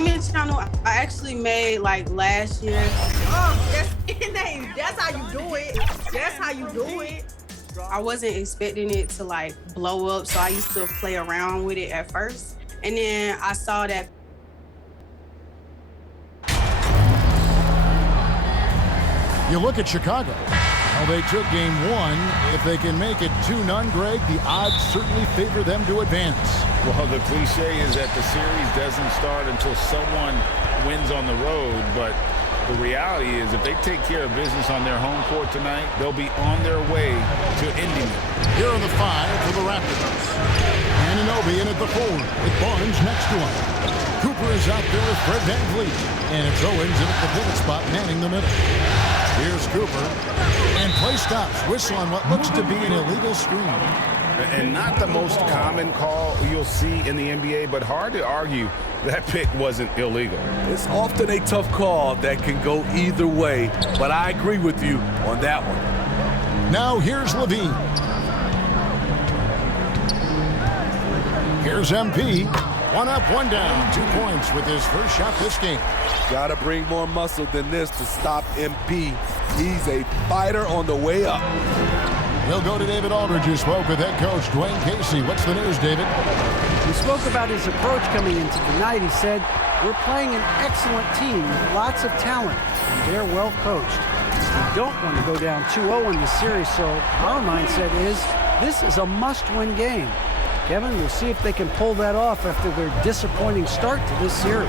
gaming channel I actually made like last year. Oh, that's how you do it. That's how you do it. I wasn't expecting it to like blow up, so I used to play around with it at first. And then I saw that. You look at Chicago. Well, they took game one. If they can make it 2-0, Greg, the odds certainly favor them to advance. Well, the cliche is that the series doesn't start until someone wins on the road, but the reality is if they take care of business on their home court tonight, they'll be on their way to ending it. Here are the 5 for the Raptors. Anunoby in at the 4 with Barnes next to him. Cooper is out there with Fred VanVleet. And it's Owens in at the pivot spot manning the middle. Here's Cooper. And play stops. Whistle on what looks to be an illegal screen. And not the most common call you'll see in the NBA, but hard to argue that pick wasn't illegal. It's often a tough call that can go either way, but I agree with you on that one. Now here's Levine. Here's MP. 1 up, 1 down. 2 points with his first shot this game. Gotta bring more muscle than this to stop MP. He's a fighter on the way up. We'll go to David Aldridge, who spoke with head coach Dwayne Casey. What's the news, David? He spoke about his approach coming into tonight. He said, we're playing an excellent team with lots of talent, and they're well coached. We don't want to go down 2-0 in the series, so our mindset is this is a must-win game. Kevin, we'll see if they can pull that off after their disappointing start to this series.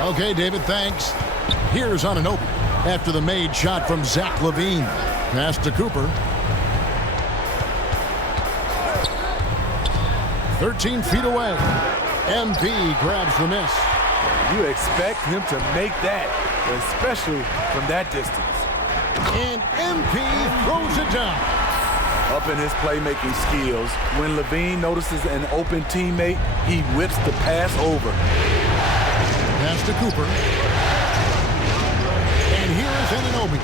Okay, David, thanks. Here's Anunoby after the made shot from Zach LaVine. Pass to Cooper. 13 feet away. MP grabs the miss. You expect him to make that, especially from that distance. And MP throws it down. Up in his playmaking skills, when LaVine notices an open teammate, he whips the pass over. Pass to Cooper. And here is Anunoby.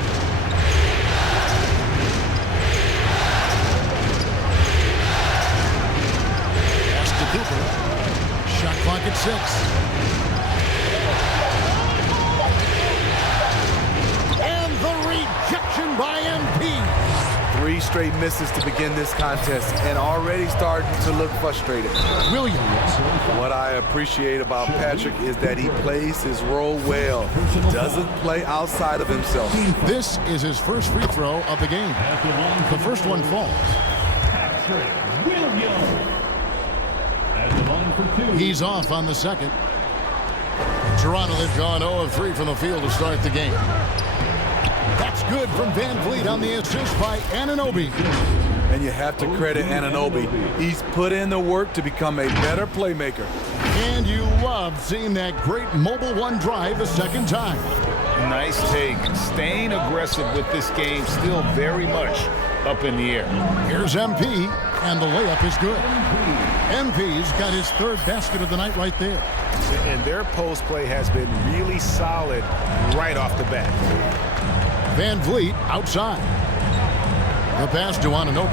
Pass to Cooper. Shot clock at 6. And the rejection by MP. 3 straight misses to begin this contest and already starting to look frustrated. Williams. What I appreciate about Patrick is that he plays his role well. He doesn't play outside of himself. This is his first free throw of the game. The first one falls. He's off on the second. Toronto have gone 0 of 3 from the field to start the game. That's good from VanVleet on the assist by Anunoby. And you have to credit Anunoby. He's put in the work to become a better playmaker. And you love seeing that great mobile one drive a second time. Nice take. Staying aggressive with this game, still very much up in the air. Here's MP, and the layup is good. MP's got his 3rd basket of the night right there. And their post play has been really solid right off the bat. VanVleet outside. The pass to Anunoby.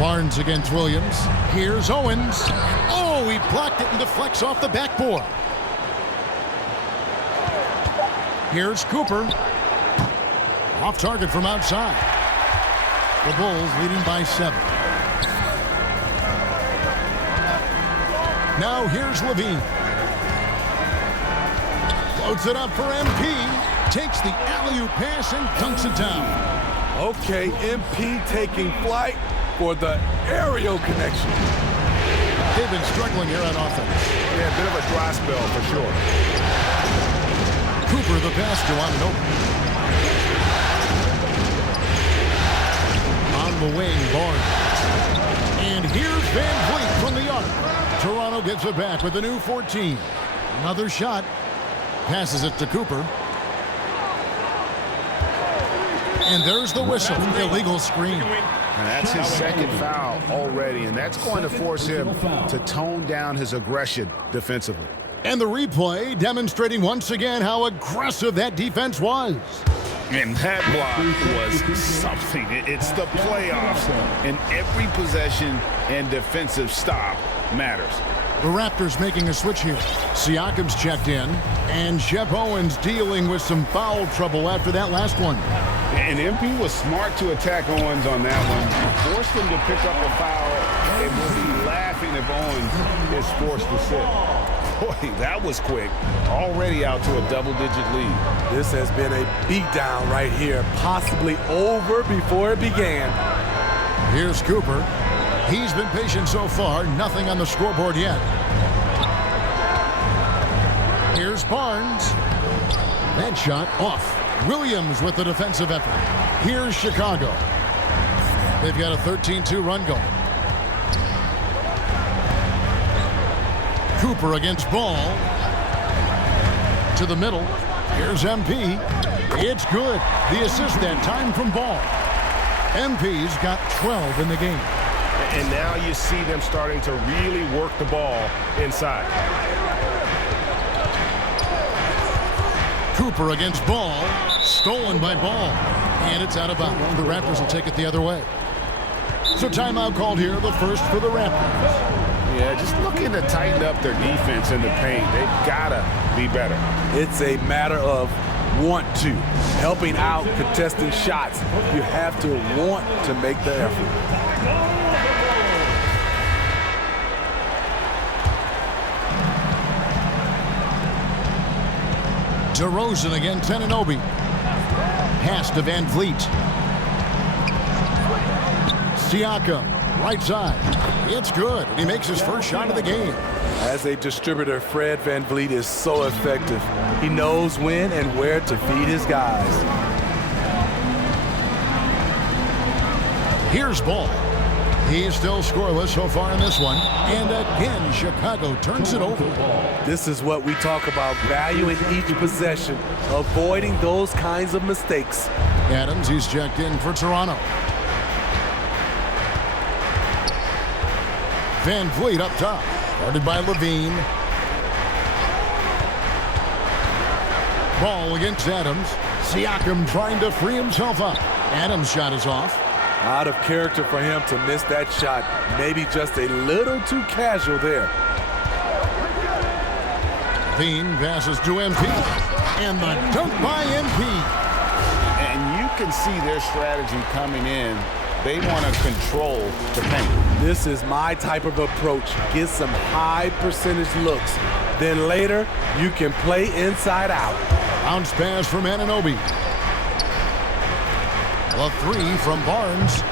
Barnes against Williams. Here's Owens. Oh, he blocked it and deflects off the backboard. Here's Cooper. Off target from outside. The Bulls leading by 7. Now here's Levine. Floats it up for MP. Takes the alley-oop pass and dunks it down. Okay, MP taking flight for the aerial connection. They've been struggling here on offense. Yeah, a bit of a dry spell for sure. Cooper the pass to Anunoby. On the wing, Barnes. And here's VanVleet from the arc. Toronto gets it back with a new 14. Another shot. Passes it to Cooper. And there's the whistle. Illegal screen. And that's his 2nd foul already, and that's going to force him to tone down his aggression defensively. And the replay demonstrating once again how aggressive that defense was. And that block was something. It's the playoffs, and every possession and defensive stop matters. The Raptors making a switch here. Siakam's checked in, and Jeff Owens dealing with some foul trouble after that last one. And MP was smart to attack Owens on that one. Forced him to pick up a foul, and we'll be laughing if Owens is forced to sit. Boy, that was quick. Already out to a double-digit lead. This has been a beatdown right here, possibly over before it began. Here's Cooper. He's been patient so far. Nothing on the scoreboard yet. Here's Barnes. That shot off. Williams with the defensive effort. Here's Chicago. They've got a 13-2 run going. Cooper against Ball. To the middle. Here's MP. It's good. The assist that time from Ball. MP's got 12 in the game. And now you see them starting to really work the ball inside. Cooper against Ball. Stolen by Ball. And it's out of bounds. The Raptors will take it the other way. So timeout called here, the first for the Raptors. Yeah, just looking to tighten up their defense in the paint. They've got to be better. It's a matter of want to. Helping out, contesting shots. You have to want to make the effort. DeRozan against Anunoby. Pass to Van Vliet. Siakam, right side. It's good, and he makes his first shot of the game. As a distributor, Fred Van Vliet is so effective. He knows when and where to feed his guys. Here's Ball. He's still scoreless so far in this one. And again, Chicago turns it over. This is what we talk about, valuing each possession, avoiding those kinds of mistakes. Adams, he's checked in for Toronto. Van Vliet up top, guarded by Levine. Ball against Adams. Siakam trying to free himself up. Adams' shot is off. Out of character for him to miss that shot. Maybe just a little too casual there. Levine passes to MP. And the dunk by MP. And you can see their strategy coming in. They want to control the paint. This is my type of approach. Get some high percentage looks. Then later, you can play inside out. Bounce pass from Anunoby. A three from Barnes.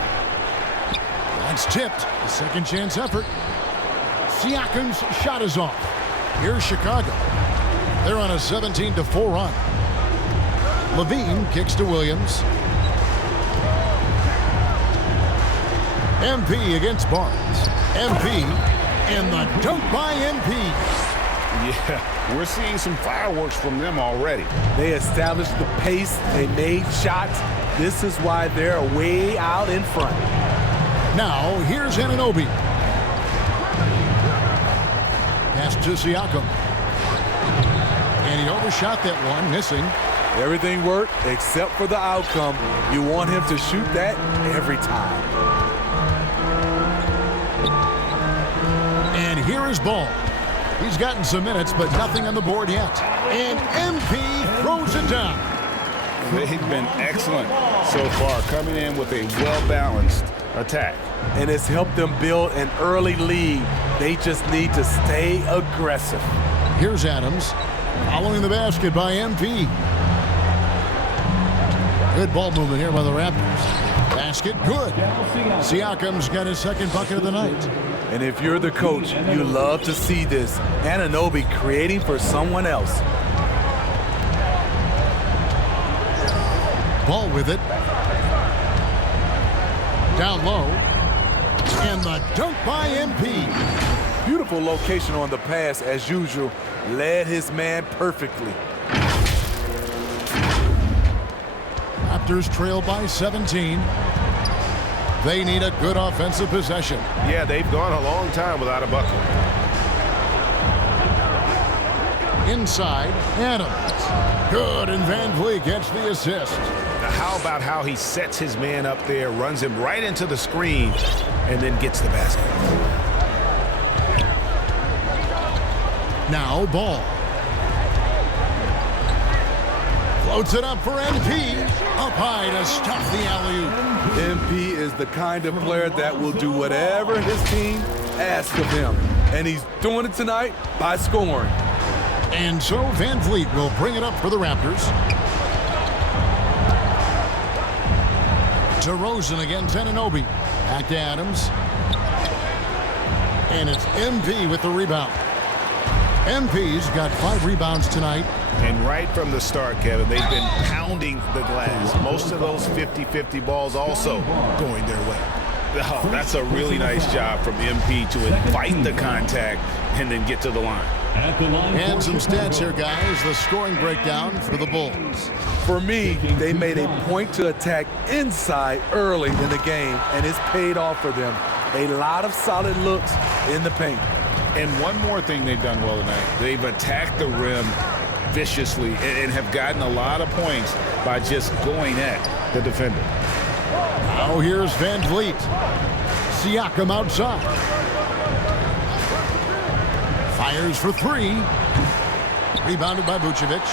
That's tipped. A second chance effort. Siakam's shot is off. Here's Chicago. They're on a 17-4 run. Levine kicks to Williams. MP against Barnes. MP and the dunk by MP. Yeah, we're seeing some fireworks from them already. They established the pace. They made shots. This is why they're way out in front. Now, here's Anunoby. Pass to Siakam. And he overshot that one, missing. Everything worked except for the outcome. You want him to shoot that every time. And here is Ball. He's gotten some minutes, but nothing on the board yet. And MP throws it down. They've been excellent so far, coming in with a well-balanced attack. And it's helped them build an early lead. They just need to stay aggressive. Here's Adams, following the basket by MP. Good ball movement here by the Raptors. Basket, good. Siakam's got his second bucket of the night. And if you're the coach, you love to see this. Anunoby creating for someone else. Ball with it. Down low. And the dunk by MP. Beautiful location on the pass as usual. Led his man perfectly. Raptors trail by 17. They need a good offensive possession. Yeah, they've gone a long time without a bucket. Inside, Adams. Good, and Van Vliet gets the assist. Now, how about how he sets his man up there, runs him right into the screen, and then gets the basket. Now Ball. Floats it up for MP. Up high to stop the alley-oop. MP is the kind of player that will do whatever his team asks of him. And he's doing it tonight by scoring. And so Van Vliet will bring it up for the Raptors. DeRozan against Anunoby. Back to Adams. And it's MP with the rebound. MP's got 5 rebounds tonight. And right from the start, Kevin, they've been pounding the glass. Most of those 50-50 balls also going their way. Oh, that's a really nice job from MP to invite the contact and then get to the line. And some stats here, guys. The scoring breakdown for the Bulls. For me, they made a point to attack inside early in the game, and it's paid off for them. A lot of solid looks in the paint. And one more thing they've done well tonight. They've attacked the rim viciously and have gotten a lot of points by just going at the defender. Now here's Van Vliet. Siakam outside. Fires for 3. Rebounded by Vucevic.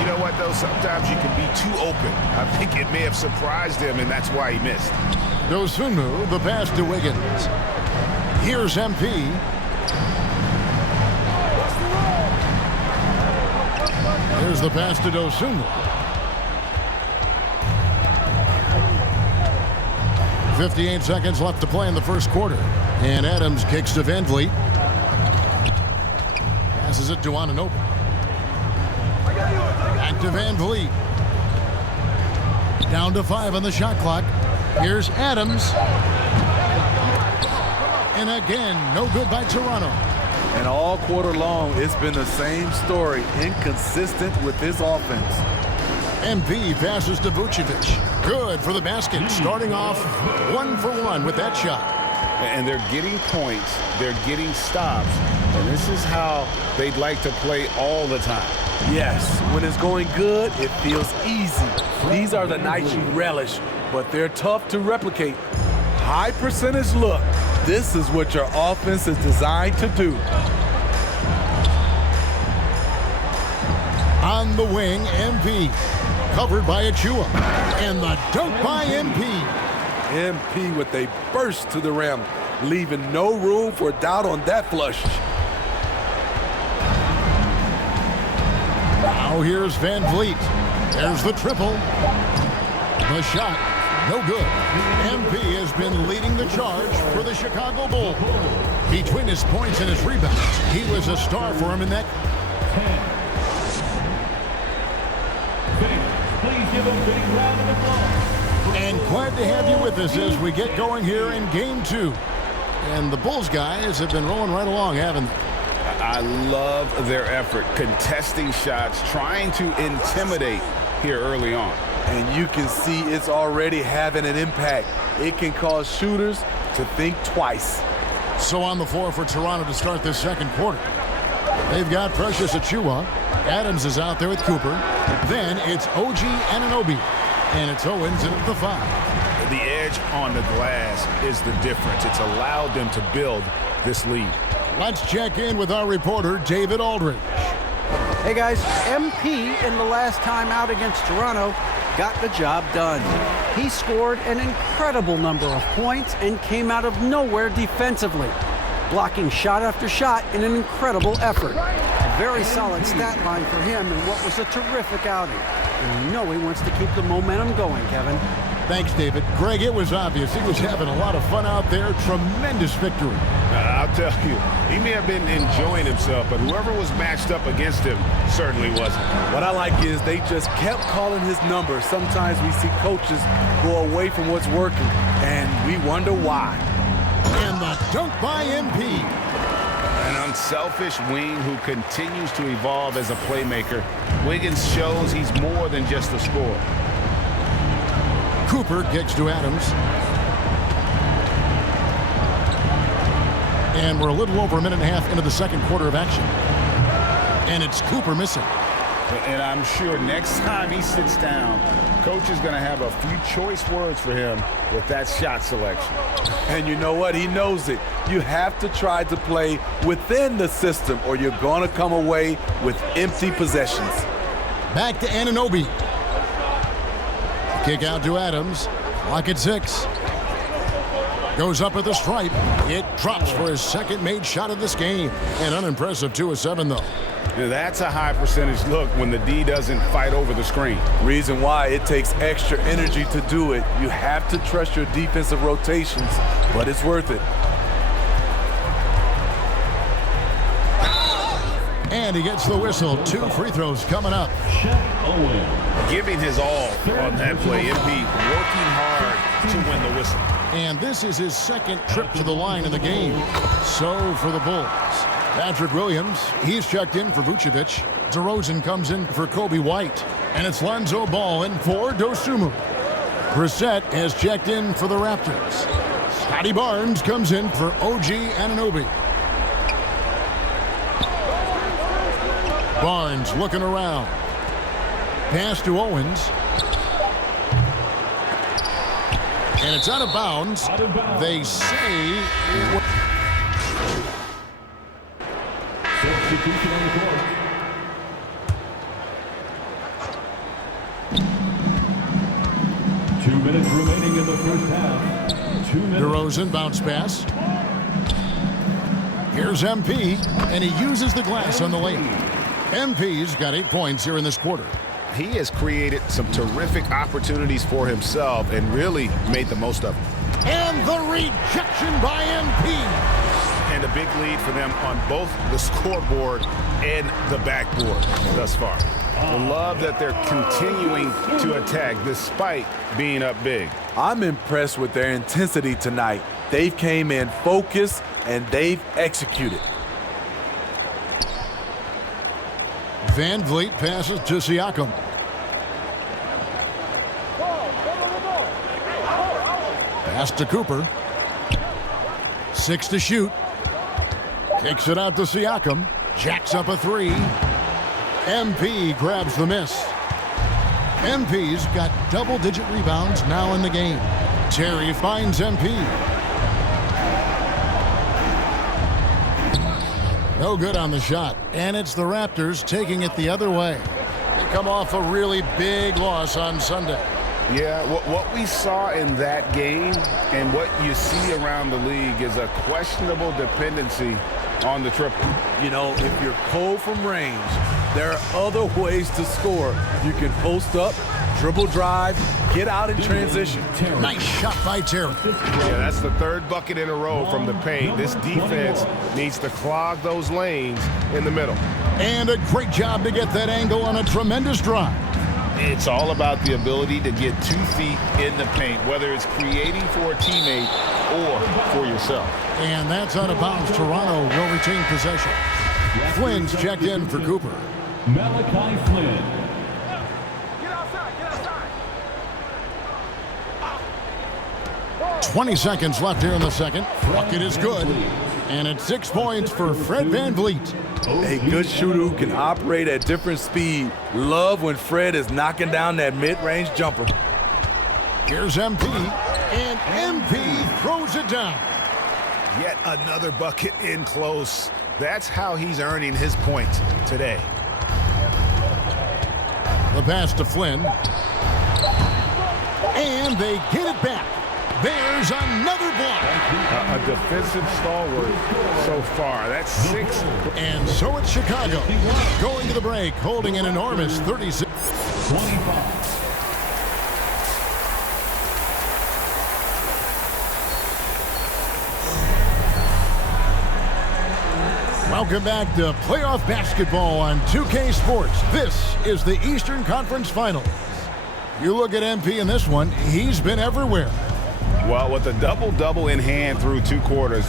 You know what, though? Sometimes you can be too open. I think it may have surprised him, and that's why he missed. Dosunmu, the pass to Wiggins. Here's MP. Here's the pass to Dosunmu. 58 seconds left to play in the first quarter. And Adams kicks to Van Vliet. Passes it to Anunoby. Back to Van Vliet. Down to 5 on the shot clock. Here's Adams. And again, no good by Toronto. And all quarter long, it's been the same story, inconsistent with his offense. MP passes to Vucevic. Good for the basket, starting off 1 for 1 with that shot. And they're getting points, they're getting stops, and this is how they'd like to play all the time. Yes, when it's going good, it feels easy. These are the nights you relish, but they're tough to replicate. High percentage look. This is what your offense is designed to do. On the wing, MP. Covered by Achua. And the dunk by MP. MP with a burst to the rim, leaving no room for doubt on that flush. Now here's Van Vliet. There's the triple. The shot, no good. MP has been leading the charge for the Chicago Bulls. Between his points and his rebounds, he was a star for him in that. Please give him a big round of applause. And glad to have you with us as we get going here in Game 2. And the Bulls guys have been rolling right along, haven't they? I love their effort, contesting shots, trying to intimidate here early on. And you can see it's already having an impact. It can cause shooters to think twice. So on the floor for Toronto to start this second quarter. They've got Precious Achua. Adams is out there with Cooper. Then it's OG Anunoby. And it's Owens in at the 5. The edge on the glass is the difference. It's allowed them to build this lead. Let's check in with our reporter, David Aldridge. Hey guys, MP in the last time out against Toronto got the job done. He scored an incredible number of points and came out of nowhere defensively, blocking shot after shot in an incredible effort. A very solid stat line for him in what was a terrific outing. And you know he wants to keep the momentum going, Kevin. Thanks, David. Greg, it was obvious. He was having a lot of fun out there. Tremendous victory. I'll tell you, he may have been enjoying himself, but whoever was matched up against him certainly wasn't. What I like is they just kept calling his number. Sometimes we see coaches go away from what's working, and we wonder why. And the dunk by MP. An unselfish wing who continues to evolve as a playmaker. Wiggins shows he's more than just a scorer. Cooper kicks to Adams. And we're a little over a minute and a half into the second quarter of action. And it's Cooper missing. And I'm sure next time he sits down, coach is going to have a few choice words for him with that shot selection. And you know what? He knows it. You have to try to play within the system or you're going to come away with empty possessions. Back to Anunoby. Kick out to Adams. Clock at 6. Goes up at the stripe. It drops for his second made shot of this game. An unimpressive 2 of 7, though. Yeah, that's a high percentage look when the D doesn't fight over the screen. Reason why it takes extra energy to do it. You have to trust your defensive rotations, but it's worth it. And he gets the whistle. 2 free throws coming up. Giving his all on that play. MP working hard to win the whistle. And this is his second trip to the line in the game. So for the Bulls, Patrick Williams, he's checked in for Vucevic. DeRozan comes in for Kobe White. And it's Lonzo Ball in for Dosunmu. Brissett has checked in for the Raptors. Scotty Barnes comes in for OG Anunoby. Barnes looking around. Pass to Owens. And it's out of bounds. They say... Substitution on the court. Two minutes remaining in the first half. 2 minutes. DeRozan bounce pass. Here's MP, and he uses the glass on the layup. MP's got 8 points here in this quarter. He has created some terrific opportunities for himself and really made the most of them. And the rejection by MP. And a big lead for them on both the scoreboard and the backboard thus far. I love that they're continuing to attack despite being up big. I'm impressed with their intensity tonight. They've came in focused and they've executed. Van Vliet passes to Siakam. Pass to Cooper. 6 to shoot. Kicks it out to Siakam. Jacks up a 3. MP grabs the miss. MP's got double-digit rebounds now in the game. Terry finds MP. No good on the shot, and it's the Raptors taking it the other way. They come off a really big loss on Sunday. Yeah, what we saw in that game and what you see around the league is a questionable dependency on the triple. You know, if you're cold from range, there are other ways to score. You can post up, dribble drive, get out in transition. Nice shot by Terry. Yeah, that's the 3rd bucket in a row from the paint. This defense needs to clog those lanes in the middle. And a great job to get that angle on a tremendous drive. It's all about the ability to get 2 feet in the paint, whether it's creating for a teammate or for yourself. And that's out of bounds. Toronto will retain possession. Flynn's checked in for Cooper. Malachi Flynn. 20 seconds left here in the second. Bucket is good. And it's 6 points for Fred VanVleet. A good shooter who can operate at different speed. Love when Fred is knocking down that mid-range jumper. Here's MP, and MP throws it down. Yet another bucket in close. That's how he's earning his points today. The pass to Flynn. And they get it back. There's another block. A defensive stalwart so far. That's 6. And so it's Chicago going to the break, holding an enormous 36. 25. Welcome back to playoff basketball on 2K Sports. This is the Eastern Conference Finals. You look at MP in this one, he's been everywhere. Well, with a double-double in hand through 2 quarters,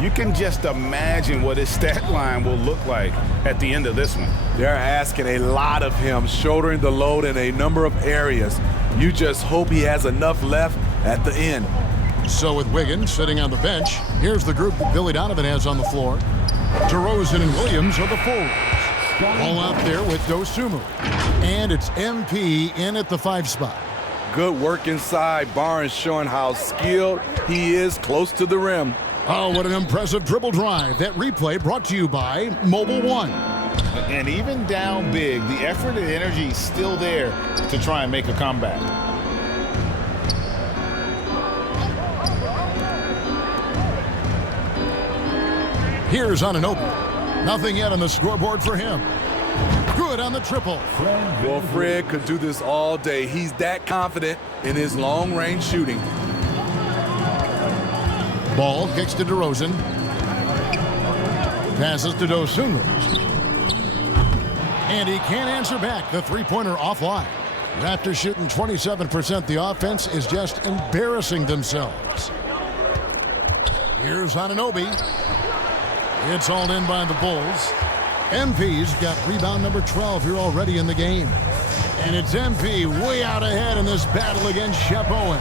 you can just imagine what his stat line will look like at the end of this one. They're asking a lot of him, shouldering the load in a number of areas. You just hope he has enough left at the end. So with Wiggins sitting on the bench, here's the group that Billy Donovan has on the floor. DeRozan and Williams are the forwards. Ball out there with Dosunmu. And it's MP in at the 5 spot. Good work inside. Barnes showing how skilled he is close to the rim. Oh, what an impressive dribble drive. That replay brought to you by Mobile One. And even down big, the effort and energy is still there to try and make a comeback. Here's Anunoby. Nothing yet on the scoreboard for him. Good on the triple. Well, Fred could do this all day. He's that confident in his long-range shooting. Ball kicks to DeRozan. Passes to Dosunmu. And he can't answer back. The three-pointer offline. Raptors shooting 27%. The offense is just embarrassing themselves. Here's Anunoby. It's hauled in by the Bulls. MP's got rebound number 12 here already in the game. And it's MP way out ahead in this battle against Shep Owen.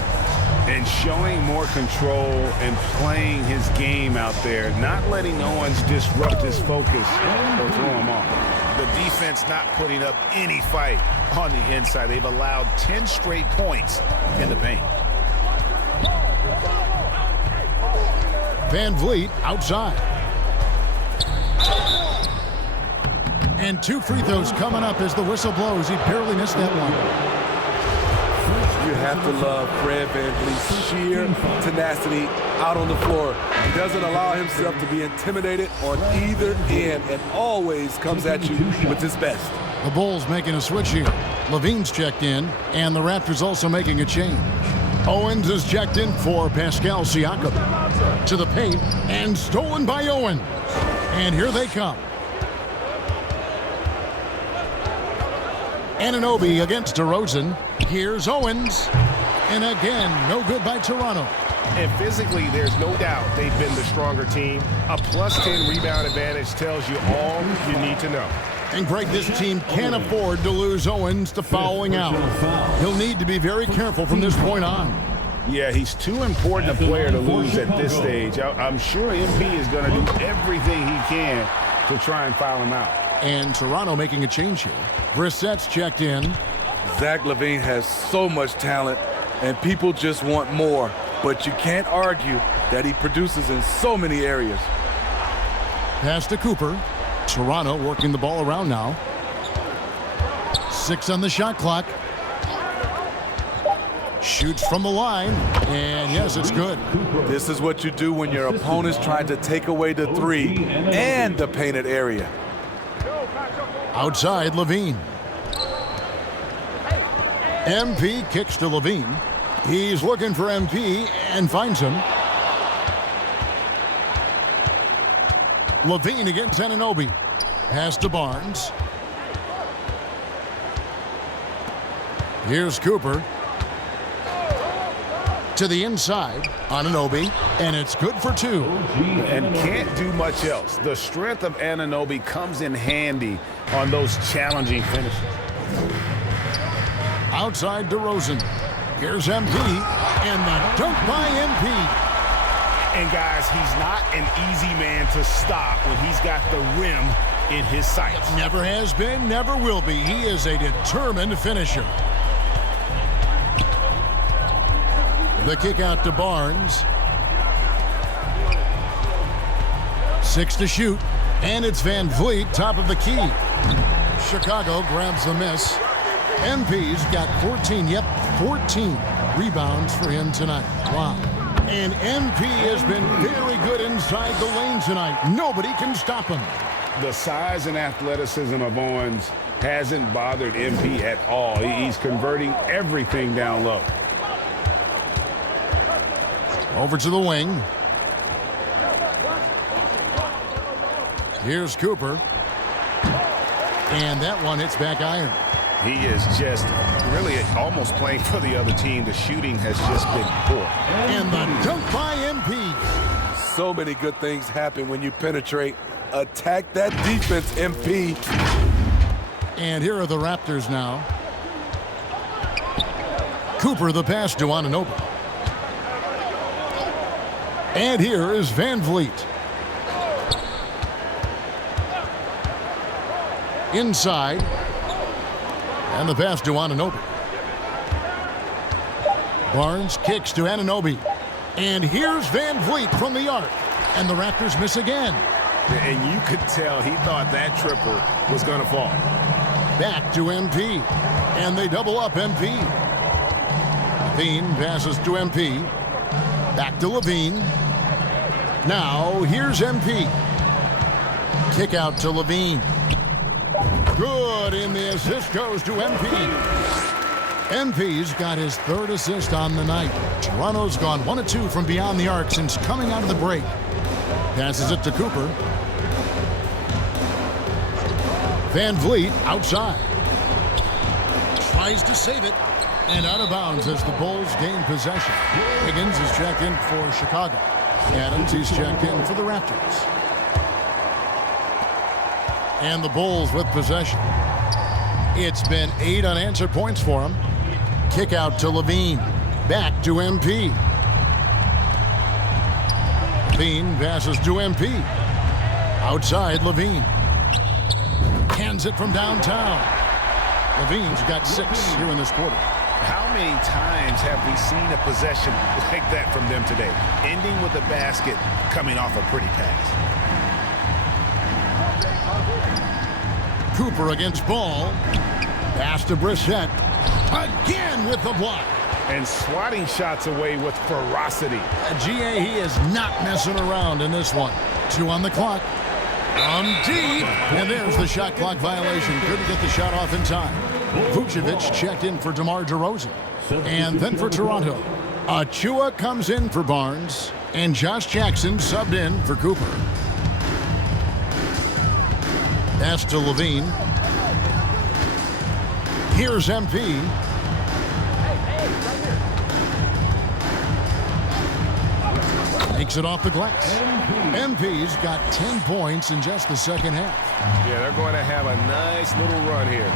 And showing more control and playing his game out there, not letting Owens disrupt his focus or throw him off. The defense not putting up any fight on the inside. They've allowed 10 straight points in the paint. Van Vliet outside. And 2 free throws coming up as the whistle blows. He barely missed that one. You have to love Fred VanVleet's sheer tenacity out on the floor. He doesn't allow himself to be intimidated on either end and always comes at you with his best. The Bulls making a switch here. Levine's checked in, and the Raptors also making a change. Owens is checked in for Pascal Siakam. To the paint, and stolen by Owens. And here they come. Anunoby against DeRozan. Here's Owens. And again, no good by Toronto. And physically, there's no doubt they've been the stronger team. A +10 rebound advantage tells you all you need to know. And Greg, this team can't afford to lose Owens to fouling out. He'll need to be very careful from this point on. Yeah, he's too important a player to lose at this stage. I'm sure MP is going to do everything he can to try and foul him out. And Toronto making a change here. Brissett's checked in. Zach LaVine has so much talent, and people just want more. But you can't argue that he produces in so many areas. Pass to Cooper. Toronto working the ball around now. 6 on the shot clock. Shoots from the line, and yes, it's good. This is what you do when your opponent's trying to take away the three and the painted area. Outside, Levine. MP kicks to Levine. He's looking for MP and finds him. Levine against Anunoby. Pass to Barnes. Here's Cooper. To the inside, Anunoby, and it's good for 2. And can't do much else. The strength of Anunoby comes in handy on those challenging finishes. Outside DeRozan. Here's MP, and the dunk by MP. And guys, he's not an easy man to stop when he's got the rim in his sights. Never has been, never will be. He is a determined finisher. The kick out to Barnes. 6 to shoot, and it's Van Vliet, top of the key. Chicago grabs the miss. MP's got 14, 14 rebounds for him tonight. Wow. And MP has been very good inside the lane tonight. Nobody can stop him. The size and athleticism of Owens hasn't bothered MP at all. He's converting everything down low. Over to the wing. Here's Cooper. And that one hits back iron. He is just really almost playing for the other team. The shooting has just been poor. And the dunk by MP. So many good things happen when you penetrate. Attack that defense, MP. And here are the Raptors now. Cooper the pass to Anunoby. And here is Van Vliet. Inside. And the pass to Anunoby. Barnes kicks to Anunoby. And here's Van Vliet from the arc. And the Raptors miss again. And you could tell he thought that triple was going to fall. Back to MP. And they double up MP. Levine passes to MP. Back to Levine. Now here's MP. Kick out to Levine. Good, and the assist goes to MP. MP's got his third assist on the night. Toronto's gone 1 of 2 from beyond the arc since coming out of the break. Passes it to Cooper. Van Vliet outside. Tries to save it. And out of bounds as the Bulls gain possession. Higgins is checked in for Chicago. Adams, he's checked in for the Raptors. And the Bulls with possession. It's been 8 unanswered points for him. Kick out to Levine. Back to MP. Levine passes to MP. Outside Levine. Hands it from downtown. Levine's got 6 here in this quarter. How many times have we seen a possession like that from them today? Ending with a basket, coming off a pretty pass. Cooper against Ball. Pass to Brissett. Again with the block. And swatting shots away with ferocity. GA, he is not messing around in this one. 2 on the clock. From deep. And there's the shot clock violation. Couldn't get the shot off in time. Vucevic checked in for DeMar DeRozan. And then for Toronto, Achua comes in for Barnes. And Josh Jackson subbed in for Cooper. Pass to Levine. Here's MP. Makes it off the glass. MP's got 10 points in just the second half. Yeah, they're going to have a nice little run here.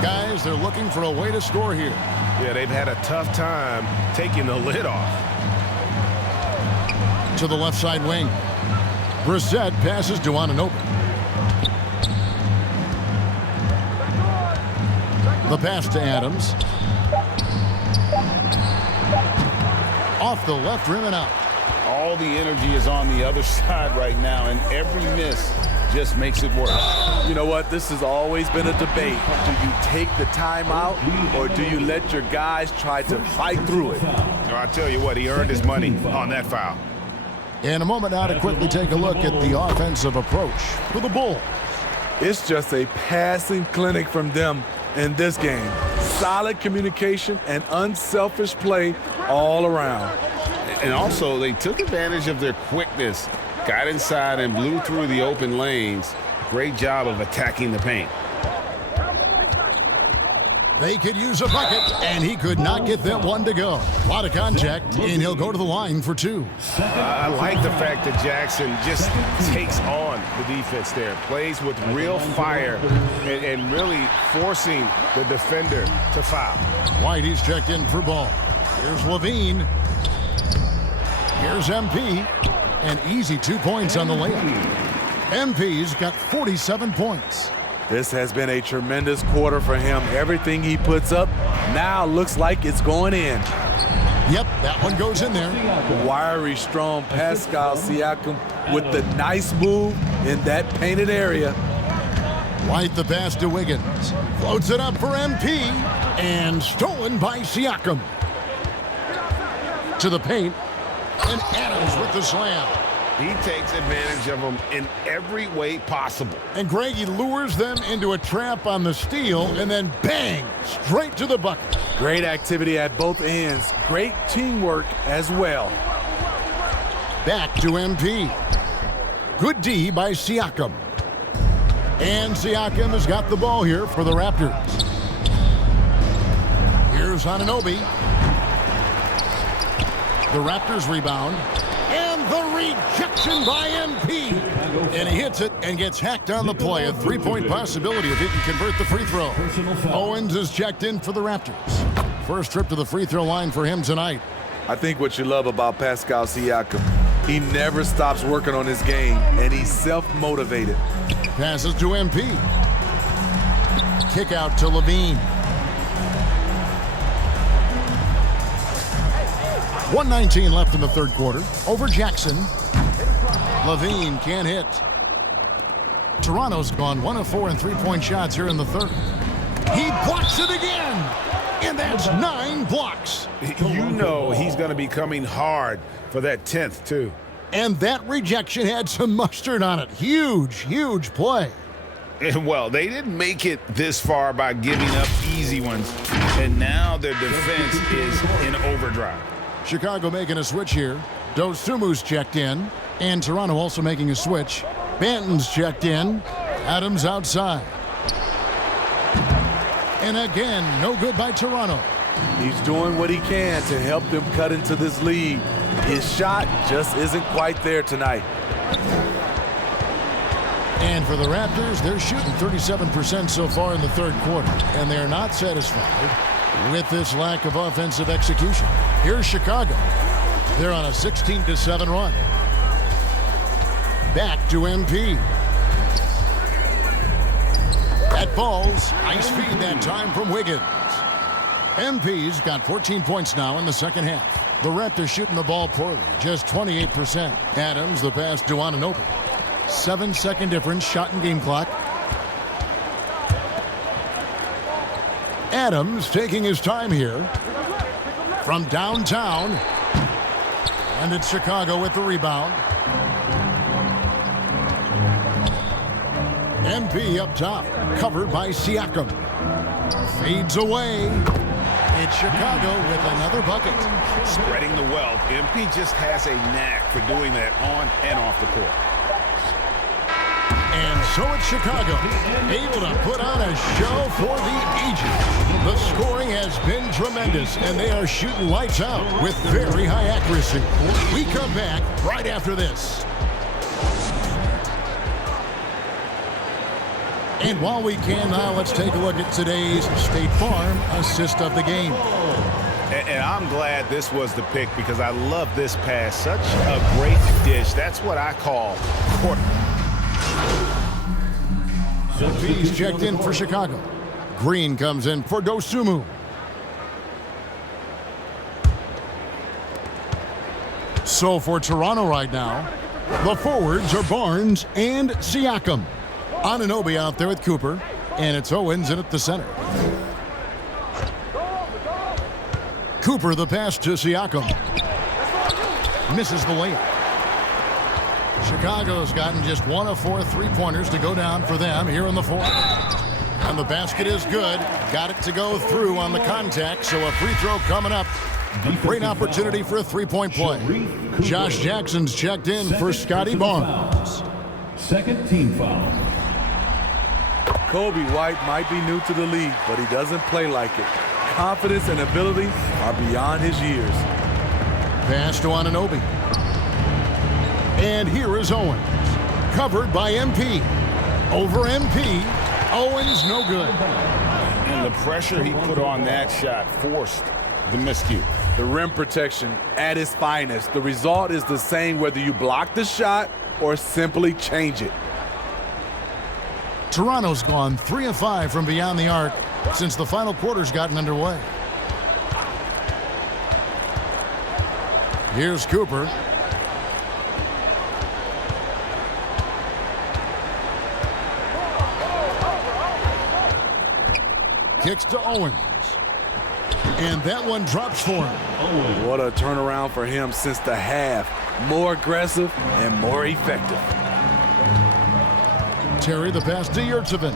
Guys, they're looking for a way to score here. Yeah, they've had a tough time taking the lid off. To the left side wing. Brissett passes to Anunoby. The pass to Adams. Off the left rim and out. All the energy is on the other side right now, and every miss just makes it worse. You know what? This has always been a debate. Do you take the timeout, or do you let your guys try to fight through it? I tell you what, he earned his money on that foul. In a moment now to quickly take a look at the offensive approach for the Bulls. It's just a passing clinic from them in this game. Solid communication and unselfish play all around. And also, they took advantage of their quickness, got inside and blew through the open lanes. Great job of attacking the paint. They could use a bucket, and he could not get that one to go. A lot of contact, and he'll go to the line for 2. I like the fact that Jackson just takes on the defense there, plays with real fire and really forcing the defender to foul. White, he's checked in for Ball. Here's Levine. Here's MP. An easy 2 points on the layup. MP's got 47 points. This has been a tremendous quarter for him. Everything he puts up now looks like it's going in. Yep, that one goes in there. Wiry, strong Pascal Siakam with the nice move in that painted area. White the pass to Wiggins. Floats it up for MP. And stolen by Siakam. To the paint. And Adams with the slam. He takes advantage of them in every way possible. And Greg, he lures them into a trap on the steal, and then bang, straight to the bucket. Great activity at both ends. Great teamwork as well. Back to MP. Good D by Siakam. And Siakam has got the ball here for the Raptors. Here's Anunoby. The Raptors rebound. And the rejection by MP. And he hits it and gets hacked on the play. A 3-point possibility if he can convert the free throw. Owens is checked in for the Raptors. First trip to the free throw line for him tonight. I think what you love about Pascal Siakam, he never stops working on his game, and he's self-motivated. Passes to MP. kick out to Levine. 1:19 left in the third quarter. Over Jackson. Levine can't hit. Toronto's gone 1 of 4 in three-point shots here in the third. He blocks it again. And that's 9 blocks. You know he's going to be coming hard for that 10th, too. And that rejection had some mustard on it. Huge, huge play. And, well, they didn't make it this far by giving up easy ones. And now their defense is in overdrive. Chicago making a switch here. Dosumu's checked in. And Toronto also making a switch. Banton's checked in. Adams outside. And again, no good by Toronto. He's doing what he can to help them cut into this lead. His shot just isn't quite there tonight. And for the Raptors, they're shooting 37% so far in the third quarter. And they're not satisfied with this lack of offensive execution. Here's Chicago. They're on a 16-7 run. Back to MP. That falls. Nice feed that time from Wiggins. MP's got 14 points now in the second half. The Raptors shooting the ball poorly, just 28%. Adams, the pass to Anunoby. 7-second difference, shot and game clock. Adams taking his time here from downtown. And it's Chicago with the rebound. MP up top, covered by Siakam. Fades away. It's Chicago with another bucket. Spreading the wealth. MP just has a knack for doing that on and off the court. And so it's Chicago, able to put on a show for the ages. The scoring has been tremendous, and they are shooting lights out with very high accuracy. We come back right after this. And while we can now, let's take a look at today's State Farm assist of the game. And I'm glad this was the pick because I love this pass. Such a great dish. That's what I call court. He's checked in for Chicago. Green comes in for Dosumu. So for Toronto right now, the forwards are Barnes and Siakam. Anunoby out there with Cooper, and it's Owens in at the center. Cooper the pass to Siakam. Misses the layup. Chicago's gotten just 1 of 4 three-pointers to go down for them here in the fourth. And the basket is good. Got it to go through on the contact, so a free throw coming up. A great opportunity for a three-point play. Josh Jackson's checked in for Scotty Barnes. Second team foul. Kobe White might be new to the league, but he doesn't play like it. Confidence and ability are beyond his years. Pass to Anunoby. And here is Owens. Covered by MP. Over MP. Owens no good. And the pressure he put on that shot forced the miscue. The rim protection at its finest. The result is the same whether you block the shot or simply change it. Toronto's gone 3 of 5 from beyond the arc since the final quarter's gotten underway. Here's Cooper. Kicks to Owens. And that one drops for him. What a turnaround for him since the half. More aggressive and more effective. Terry the pass to Yurtsevin.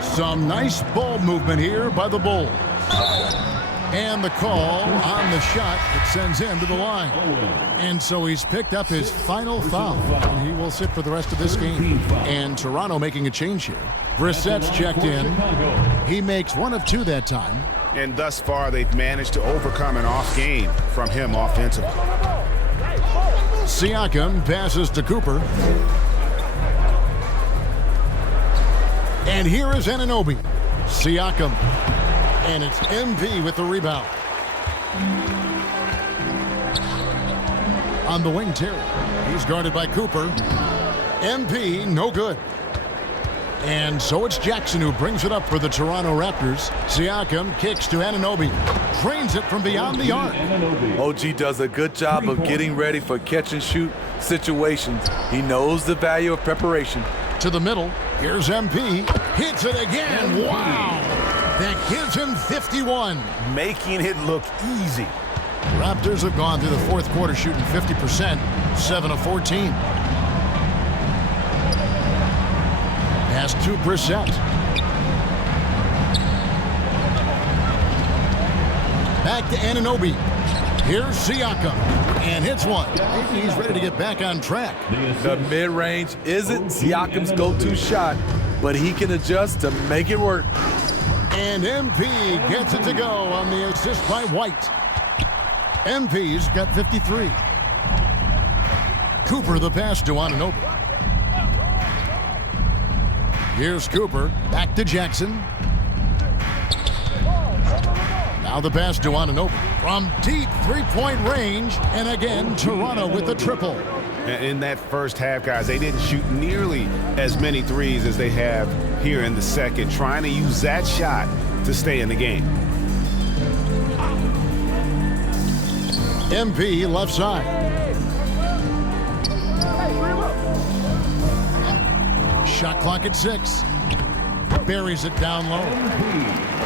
Some nice ball movement here by the Bulls. And the call on the shot that sends him to the line. And so he's picked up his final foul. And he will sit for the rest of this game. And Toronto making a change here. Brissett's checked in. He makes 1 of 2 that time. And thus far, they've managed to overcome an off game from him offensively. Siakam passes to Cooper. And here is Anunoby. Siakam. And it's MP with the rebound. On the wing, Terry. He's guarded by Cooper. MP, no good. And so it's Jackson who brings it up for the Toronto Raptors. Siakam kicks to Anunoby. Drains it from beyond the arc. OG does a good job of getting ready for catch-and-shoot situations. He knows the value of preparation. To the middle. Here's MP. Hits it again. Wow. That gives him 51. Making it look easy. Raptors have gone through the fourth quarter shooting 50%, 7 of 14. Pass to Brissett. Back to Anunoby. Here's Siakam. And hits one. He's ready to get back on track. The mid-range isn't Siakam's go-to shot, but he can adjust to make it work. And MP gets it to go on the assist by White. MP's got 53. Cooper the pass to Anunoby. Here's Cooper, back to Jackson. Now the pass to Anunoby. From deep three-point range, and again, Toronto with the triple. In that first half, guys, they didn't shoot nearly as many threes as they have here in the second, trying to use that shot to stay in the game. MP left side. Shot clock at 6. Buries it down low.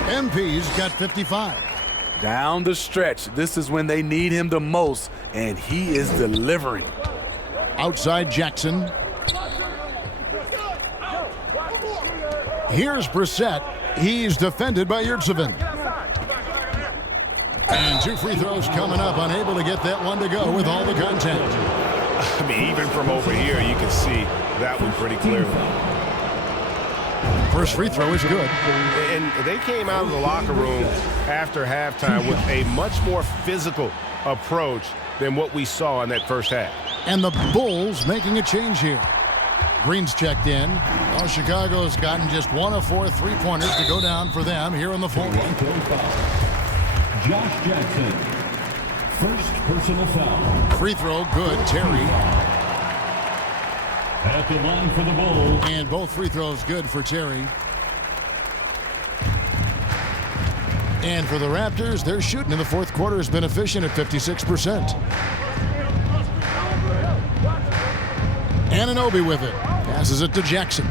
MP's got 55. Down the stretch, this is when they need him the most, and he is delivering. Outside Jackson. Here's Brissett. He's defended by Yurtseven. And 2 free throws coming up, unable to get that one to go with all the contact. I mean, even from over here, you can see that one pretty clearly. First free throw is good. And they came out of the locker room after halftime with a much more physical approach than what we saw in that first half. And the Bulls making a change here. Green's checked in. Well, Chicago's gotten just 1 of 4 three-pointers to go down for them here in the fourth. Josh Jackson, first personal foul. Free throw, good. Terry. At the line for the Bulls. And both free throws good for Terry. And for the Raptors, their shooting in the fourth quarter has been efficient at 56%. Anunoby with it. Passes it to Jackson.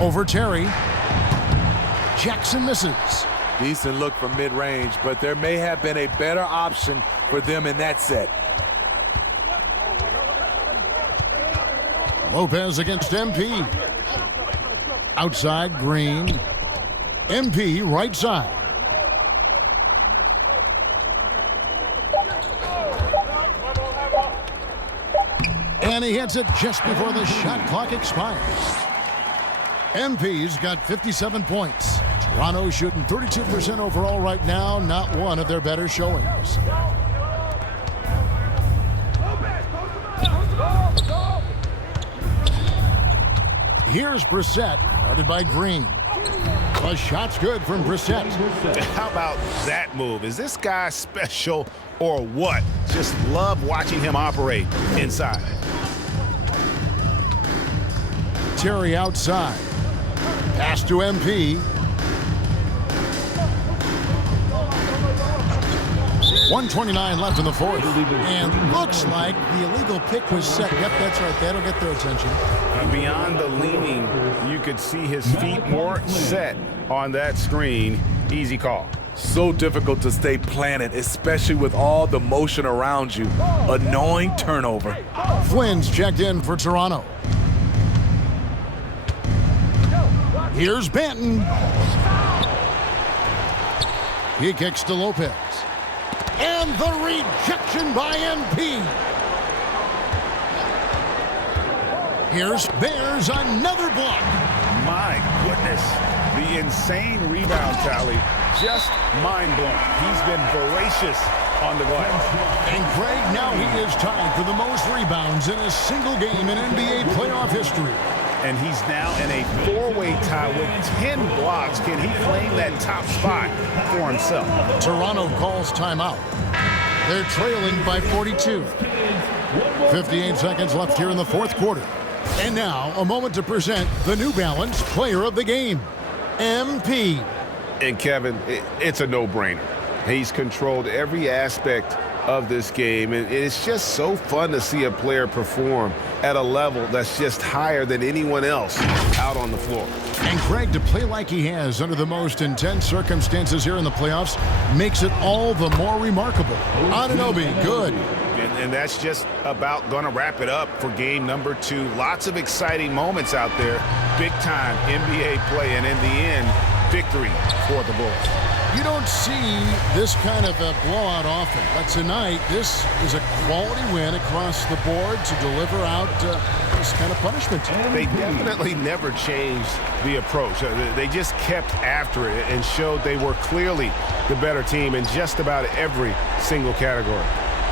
Over Terry. Jackson misses. Decent look from mid-range, but there may have been a better option for them in that set. Lopez against MP. Outside, Green. MP right side. And he hits it just before the shot clock expires. MP's got 57 points. Toronto shooting 32% overall right now, not one of their better showings. Here's Brissett, guarded by Green. The shot's good from Brissett. How about that move? Is this guy special or what? Just love watching him operate inside. Terry outside. Pass to MP. 1:29 left in the fourth. And looks like the illegal pick was set. Yep, that's right. That'll get their attention. Beyond the leaning, you could see his feet more set on that screen. Easy call. So difficult to stay planted, especially with all the motion around you. Annoying turnover. Flynn's checked in for Toronto. Here's Banton. He kicks to Lopez. And the rejection by MP. Here's Bears, another block. My goodness, the insane rebound tally, just mind-blowing. He's been voracious on the glass. And Craig, now he is tied for the most rebounds in a single game in NBA playoff history. And he's now in a four-way tie with 10 blocks. Can he claim that top spot for himself? Toronto calls timeout. They're trailing by 42. 58 seconds left here in the fourth quarter. And now, a moment to present the New Balance Player of the Game, MP. And Kevin, it's a no-brainer. He's controlled every aspect of this game, and it's just so fun to see a player perform at a level that's just higher than anyone else out on the floor. And Greg, to play like he has under the most intense circumstances here in the playoffs makes it all the more remarkable. Anunoby, good. And that's just about going to wrap it up for game number 2. Lots of exciting moments out there. Big-time NBA play, and in the end, victory for the Bulls. You don't see this kind of a blowout often, but tonight this is a quality win across the board to deliver out this kind of punishment. They definitely never changed the approach. They just kept after it and showed they were clearly the better team in just about every single category.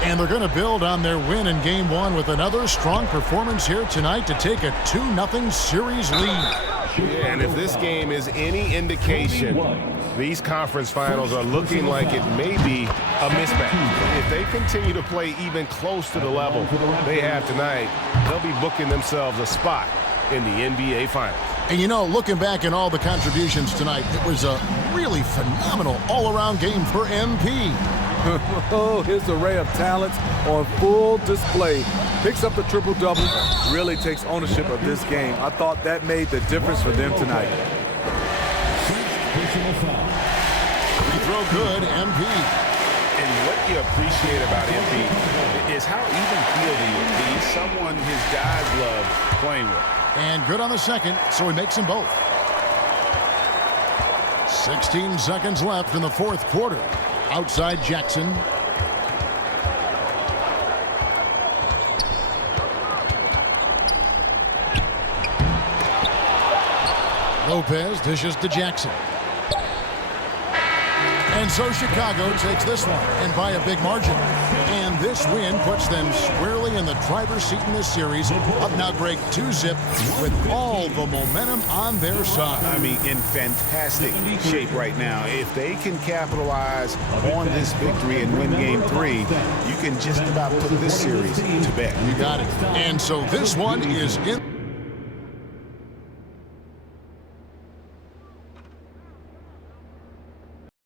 And they're going to build on their win in Game 1 with another strong performance here tonight to take a 2-0 series lead. Yeah, and if this game is any indication, these conference finals are looking like it may be a mismatch. If they continue to play even close to the level they have tonight, they'll be booking themselves a spot in the NBA Finals. And you know, looking back at all the contributions tonight, it was a really phenomenal all-around game for MP. Oh, his array of talents on full display. Picks up the triple-double, really takes ownership of this game. I thought that made the difference for them tonight. Free throw good, MP. And what you appreciate about MP is how even-keeled he is. He's someone his guys love playing with. And good on the second, so he makes them both. 16 seconds left in the fourth quarter. Outside Jackson. Lopez dishes to Jackson. And so Chicago takes this one, and by a big margin. And this win puts them squarely in the driver's seat in this series. Up now, Greg, 2-0 with all the momentum on their side. I mean, in fantastic shape right now. If they can capitalize on this victory and win Game 3, you can just about put this series to bed. You got it. And so this one is in.